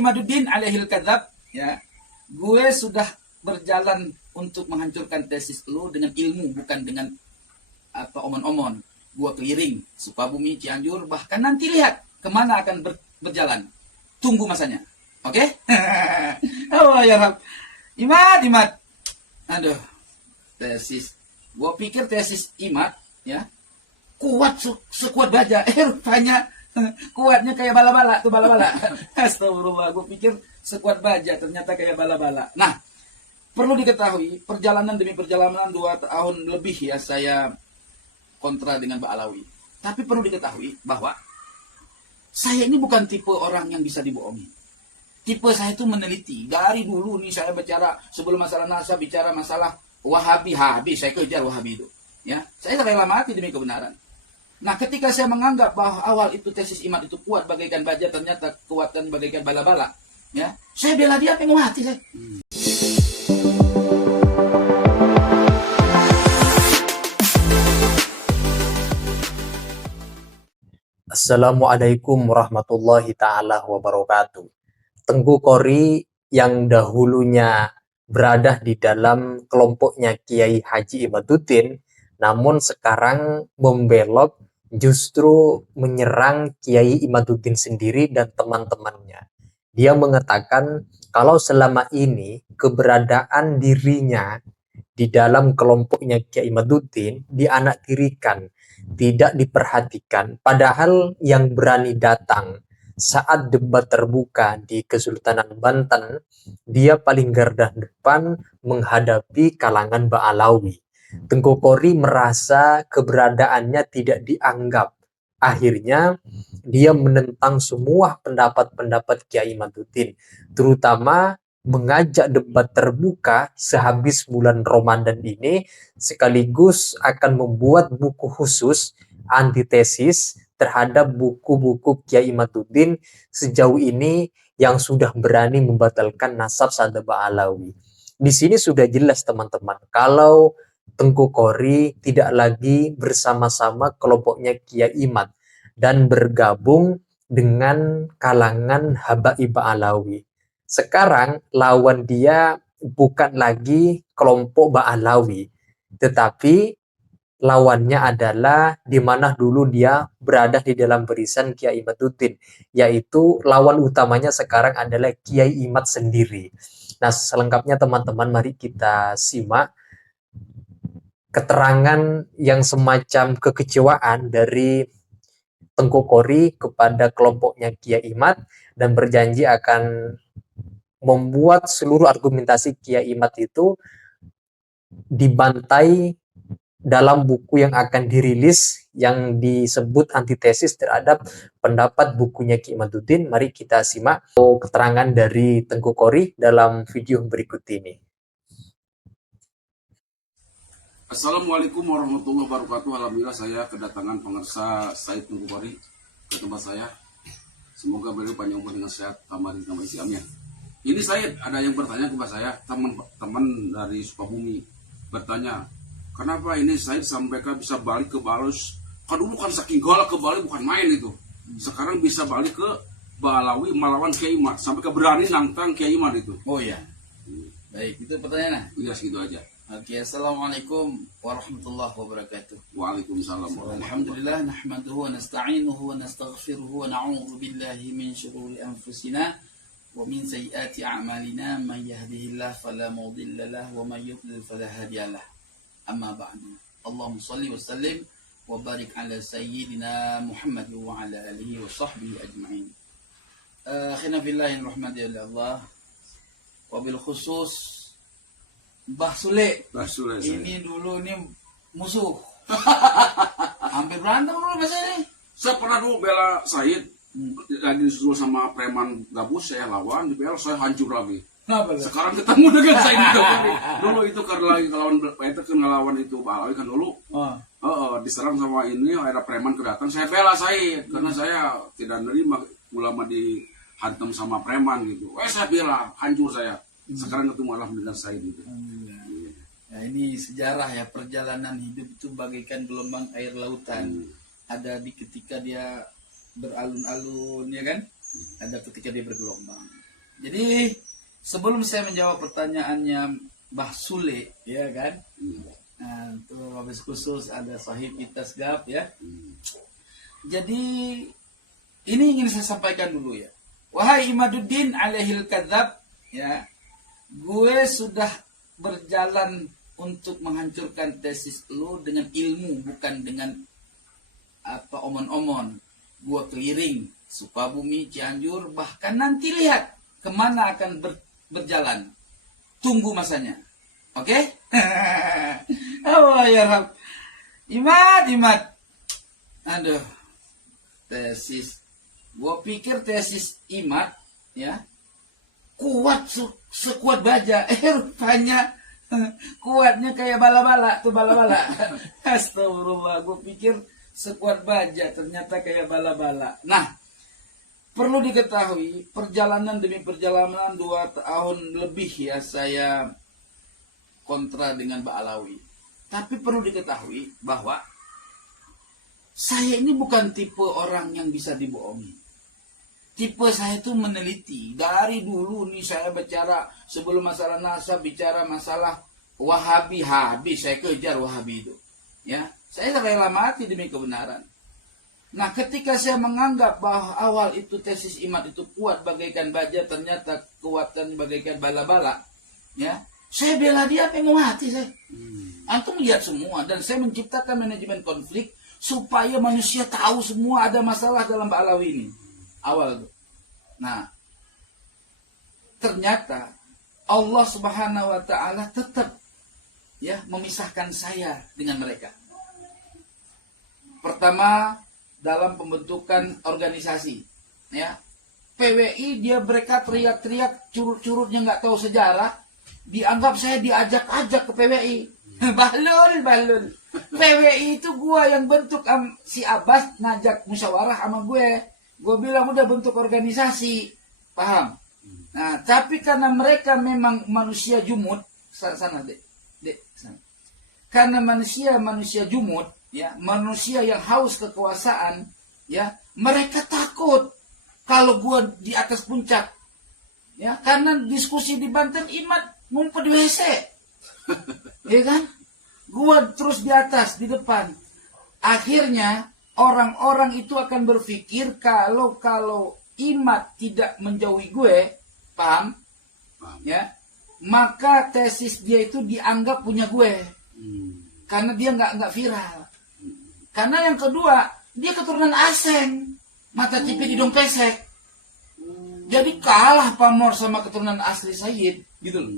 Imaduddin alaihil kadzab, ya. Gue sudah berjalan untuk menghancurkan tesis lu dengan ilmu, bukan dengan apa omon-omon. Gue keliling Sukabumi, Cianjur, bahkan nanti lihat kemana akan berjalan. Tunggu masanya. Oke? Allah ya Rab. Imad. Aduh. Tesis. Gue pikir tesis Imad, ya, kuat sekuat baja. Rupanya kuatnya kayak bala-bala. Tuh bala-bala. Astagfirullah. Gue pikir sekuat baja, ternyata kayak bala-bala. Nah, perlu diketahui, perjalanan demi perjalanan 2 tahun lebih ya saya kontra dengan Mbak Alawi. Tapi perlu diketahui bahwa saya ini bukan tipe orang yang bisa dibohongi. Tipe saya itu meneliti. Dari dulu nih saya bicara, sebelum masalah NASA, bicara masalah Wahabi, habis saya kejar Wahabi itu. Ya, saya rela mati demi kebenaran. Nah, ketika saya menganggap bahwa awal itu tesis Imad itu kuat bagaikan baja, ternyata kekuatan bagaikan bala-bala. Ya, saya bela dia pengen mati saya. Assalamualaikum warahmatullahi ta'ala wabarakatuh. Tengku Kori yang dahulunya berada di dalam kelompoknya Kiai Haji Imaduddin, namun sekarang membelok justru menyerang Kiai Imaduddin sendiri dan teman-temannya. Dia mengatakan kalau selama ini keberadaan dirinya di dalam kelompoknya Kiai Imaduddin dianaktirikan, tidak diperhatikan, padahal yang berani datang saat debat terbuka di Kesultanan Banten, dia paling garda depan menghadapi kalangan Ba'alawi. Tengku Kori merasa keberadaannya tidak dianggap. Akhirnya dia menentang semua pendapat-pendapat Kiai Imaduddin, terutama mengajak debat terbuka sehabis bulan Ramadan ini, sekaligus akan membuat buku khusus antitesis terhadap buku-buku Kiai Imaduddin sejauh ini yang sudah berani membatalkan nasab Sada Ba'alawi. Di sini sudah jelas teman-teman, kalau Tengku Kori tidak lagi bersama-sama kelompoknya Kiai Imad dan bergabung dengan kalangan Habaib Ba'alawi. Sekarang lawan dia bukan lagi kelompok Ba'alawi, tetapi lawannya adalah di mana dulu dia berada di dalam barisan Kiai Imaduddin, yaitu lawan utamanya sekarang adalah Kiai Imad sendiri. Nah, selengkapnya teman-teman, mari kita simak keterangan yang semacam kekecewaan dari Tengku Kori kepada kelompoknya Kiai Imad dan berjanji akan membuat seluruh argumentasi Kiai Imad itu dibantai dalam buku yang akan dirilis yang disebut antitesis terhadap pendapat bukunya Kiai Imaduddin. Mari kita simak keterangan dari Tengku Kori dalam video berikut ini. Assalamualaikum warahmatullahi wabarakatuh. Alhamdulillah saya kedatangan pengersa Said Tengku Kori ke tempat saya. Semoga beliau panjang umur dengan sehat, tamat dengan Islamnya. Ini Said, ada yang bertanya kepada saya, teman-teman dari Sukabumi bertanya, kenapa ini Said sampai bisa balik ke Balus? Kan dulu kan saking galak ke Bali bukan main itu. Sekarang bisa balik ke Ba'alawi melawan Kiai Imad, sampai berani nantang Kiai Imad itu. Oh ya. Baik, itu pertanyaannya. Iya, segitu aja. Oke, assalamualaikum warahmatullahi wabarakatuh. Waalaikumsalam warahmatullahi wabarakatuh. Alhamdulillah, nahmaduhu wa nasta'inuhu wa nastaghfiruhu wa na'udzu billahi min syururi anfusina wa min sayyiati a'malina, man yahdihillahu fala mudilla lahu wa man yudlil fala hadiyalah. Amma ba'du. Allahumma shalli wa sallim wa barik ala sayyidina Muhammad wa ala alihi wa sahbihi ajma'in. Akhina billahi rahmati Allah. Wabil khusus Mbah Sule. Ini dulu ini musuh. Hampir berantem dulu biasanya. Saya pernah dulu bela Said. Lagi disuruh sama preman gabus, saya lawan, di bela saya hancur lagi. Sekarang ketemu dengan Said itu. Dulu itu karena lagi ngelawan itu Ba'alawi kan dulu. Diserang sama ini, ada preman kedatang, saya bela Said. Karena saya tidak nerima ulama dihantam sama preman gitu. Saya bela, hancur saya. Sekarang ketemu alhamdulillah Said itu. Nah, ini sejarah ya, perjalanan hidup itu bagaikan gelombang air lautan. Ada di ketika dia beralun-alun ya kan, ada ketika dia bergelombang. Jadi sebelum saya menjawab pertanyaannya Mbah Sule, ya kan? Nah, itu habis khusus ada Sahib Itasgab ya. Jadi ini ingin saya sampaikan dulu ya. Wahai Imaduddin alaihil kadzab, ya. Gue sudah berjalan untuk menghancurkan tesis lu dengan ilmu, bukan dengan apa omon-omon. Gue keliling Sukabumi, Cianjur, bahkan nanti lihat kemana akan berjalan. Tunggu masanya. Oke? Oh ya Rab. Imat. Aduh. Tesis. Gua pikir tesis Imat ya kuat sekuat baja. Rupanya kuatnya kayak bala-bala tuh bala-bala. Astagfirullah. Gua pikir sekuat baja, ternyata kayak bala-bala. Nah, perlu diketahui, perjalanan demi perjalanan 2 tahun lebih ya saya kontra dengan Mbak Alawi. Tapi perlu diketahui bahwa saya ini bukan tipe orang yang bisa dibohongi. Tipe saya itu meneliti. Dari dulu nih saya bicara sebelum masalah nasab, bicara masalah Wahabi, habis saya kejar Wahabi itu. Ya, saya rela mati demi kebenaran. Nah, ketika saya menganggap bahwa awal itu tesis Imat itu kuat bagaikan baja, ternyata kuatan bagaikan bala-bala, ya, saya bela dia sampai mau mati saya. Antum lihat semua, dan saya menciptakan manajemen konflik supaya manusia tahu semua ada masalah dalam Mbak Alawi ini. Awal itu. Nah, ternyata Allah Subhanahu wa taala tetap ya memisahkan saya dengan mereka. Pertama, dalam pembentukan organisasi, ya PWI mereka teriak-teriak curut-curutnya nggak tahu sejarah, dianggap saya diajak-ajak ke PWI. Balul. PWI itu gua yang bentuk, si Abbas ngajak musyawarah sama gue bilang udah bentuk organisasi, paham? Nah, tapi karena mereka memang manusia jumud, sana. Karena manusia jumud, ya, manusia yang haus kekuasaan, ya, mereka takut kalau gua di atas puncak, ya, karena diskusi di Banten Imat ngumpet di WC, ya kan, gua terus di atas di depan. Akhirnya orang-orang itu akan berpikir kalau Imat tidak menjauhi gue, paham, ya, maka tesis dia itu dianggap punya gue. Karena dia nggak viral. Karena yang kedua, dia keturunan Aseng, mata cipit hidung pesek. Jadi kalah pamor sama keturunan asli Sayyid, gitu loh.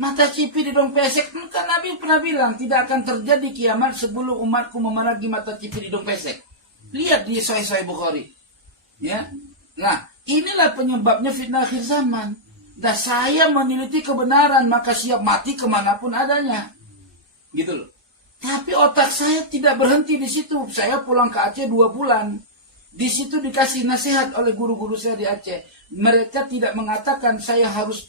Mata cipit hidung pesek, kan Nabi pernah bilang tidak akan terjadi kiamat sebelum umatku memeragi mata cipit hidung pesek. Lihat di Sahih Bukhari, ya. Nah, inilah penyebabnya fitnah akhir zaman. Dan saya meneliti kebenaran, maka siap mati kemanapun adanya. Gitu loh. Tapi otak saya tidak berhenti di situ. Saya pulang ke Aceh 2 bulan. Di situ dikasih nasihat oleh guru-guru saya di Aceh. Mereka tidak mengatakan saya harus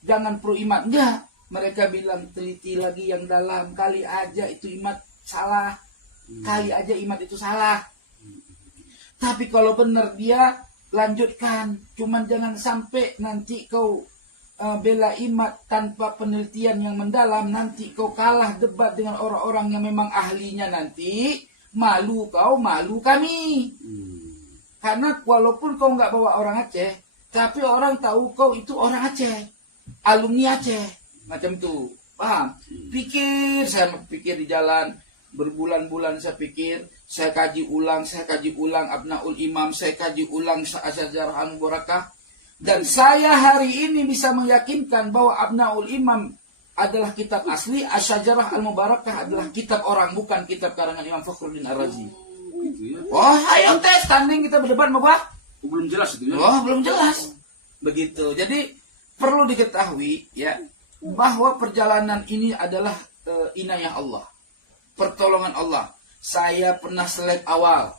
jangan pro Imat. Enggak. Mereka bilang teliti lagi yang dalam. Kali aja itu Imat salah. Kali aja Imat itu salah. Tapi kalau benar dia lanjutkan. Cuman jangan sampai nanti kau bela Imat tanpa penelitian yang mendalam, nanti kau kalah debat dengan orang-orang yang memang ahlinya, nanti malu kau, malu kami. Karena walaupun kau nggak bawa orang Aceh, tapi orang tahu kau itu orang Aceh, alumni Aceh, macam itu, paham? Saya pikir di jalan berbulan-bulan, saya pikir, saya kaji ulang Abnaul Imam, saya kaji ulang Asy-Syajarah Al-Mubarakah. Dan saya hari ini bisa meyakinkan bahwa Abnaul Imam adalah kitab asli, Asy-Syajarah Al-Mubarakah adalah kitab orang, bukan kitab karangan Imam Fakhruddin Ar-Razi. Oh, ayo tes tanding kita berdebat mau bah? Belum jelas itu ya? Oh, belum jelas. Begitu. Jadi perlu diketahui ya bahwa perjalanan ini adalah inayah Allah, pertolongan Allah. Saya pernah selek awal,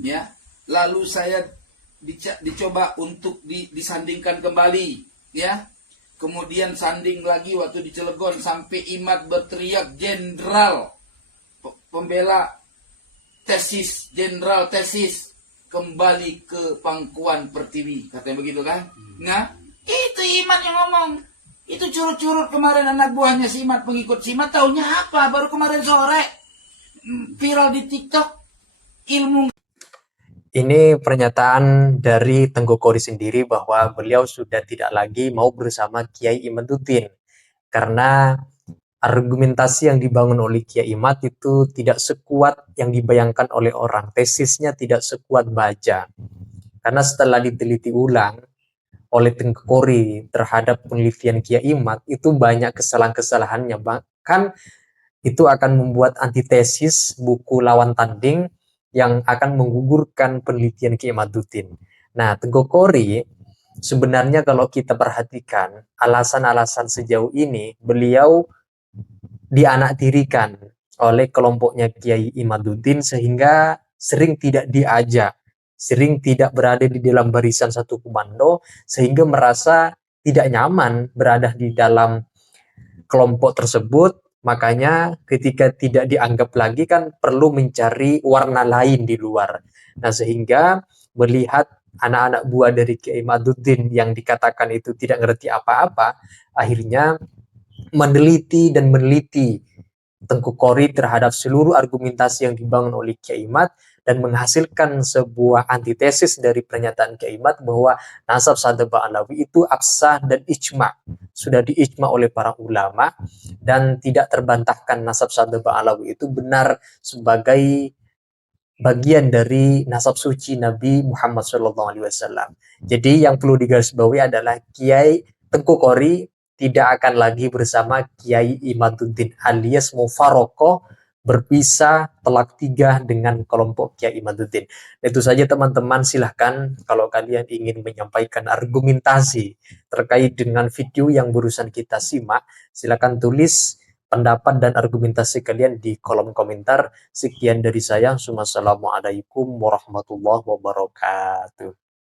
ya. Lalu saya dicoba untuk disandingkan kembali, ya. Kemudian sanding lagi waktu di Cilegon sampai Imat berteriak jenderal pembela tesis, jenderal tesis kembali ke pangkuan Pertiwi, katanya begitu kan? Nah, Itu Imat yang ngomong. Itu curut-curut kemarin anak buahnya si Imat, pengikut si Imat. Taunya apa? Baru kemarin sore viral di TikTok. Ilmu. Ini pernyataan dari Tengku Kori sendiri bahwa beliau sudah tidak lagi mau bersama Kiai Imaduddin karena argumentasi yang dibangun oleh Kiai Imad itu tidak sekuat yang dibayangkan oleh orang. Tesisnya tidak sekuat baja. Karena setelah diteliti ulang oleh Tengku Kori terhadap penelitian Kiai Imad, itu banyak kesalahan-kesalahannya. Bahkan itu akan membuat antitesis buku lawan tanding yang akan menggugurkan penelitian Kiai Imaduddin. Nah, Tengku Kori sebenarnya kalau kita perhatikan alasan-alasan sejauh ini, beliau dianaktirikan oleh kelompoknya Kiai Imaduddin sehingga sering tidak diajak, sering tidak berada di dalam barisan satu komando, sehingga merasa tidak nyaman berada di dalam kelompok tersebut. Makanya ketika tidak dianggap lagi kan perlu mencari warna lain di luar. Nah, sehingga melihat anak-anak buah dari Kiai Imaduddin yang dikatakan itu tidak ngerti apa-apa, akhirnya meneliti Tengku Kori terhadap seluruh argumentasi yang dibangun oleh Kiai Imad dan menghasilkan sebuah antitesis dari pernyataan Kiai Imad bahwa nasab Sadaba Alawi itu absah dan ijma, sudah diijma oleh para ulama dan tidak terbantahkan nasab Sadaba Alawi itu benar sebagai bagian dari nasab suci Nabi Muhammad SAW. Jadi yang perlu digarisbawahi adalah Kiai Tengku Kori tidak akan lagi bersama Kiai Imaduddin alias mufarokoh, berpisah telak tiga dengan kelompok Kiai Imaduddin. Itu saja teman-teman, silahkan kalau kalian ingin menyampaikan argumentasi terkait dengan video yang barusan kita simak, silahkan tulis pendapat dan argumentasi kalian di kolom komentar. Sekian dari saya. Wassalamualaikum warahmatullahi wabarakatuh.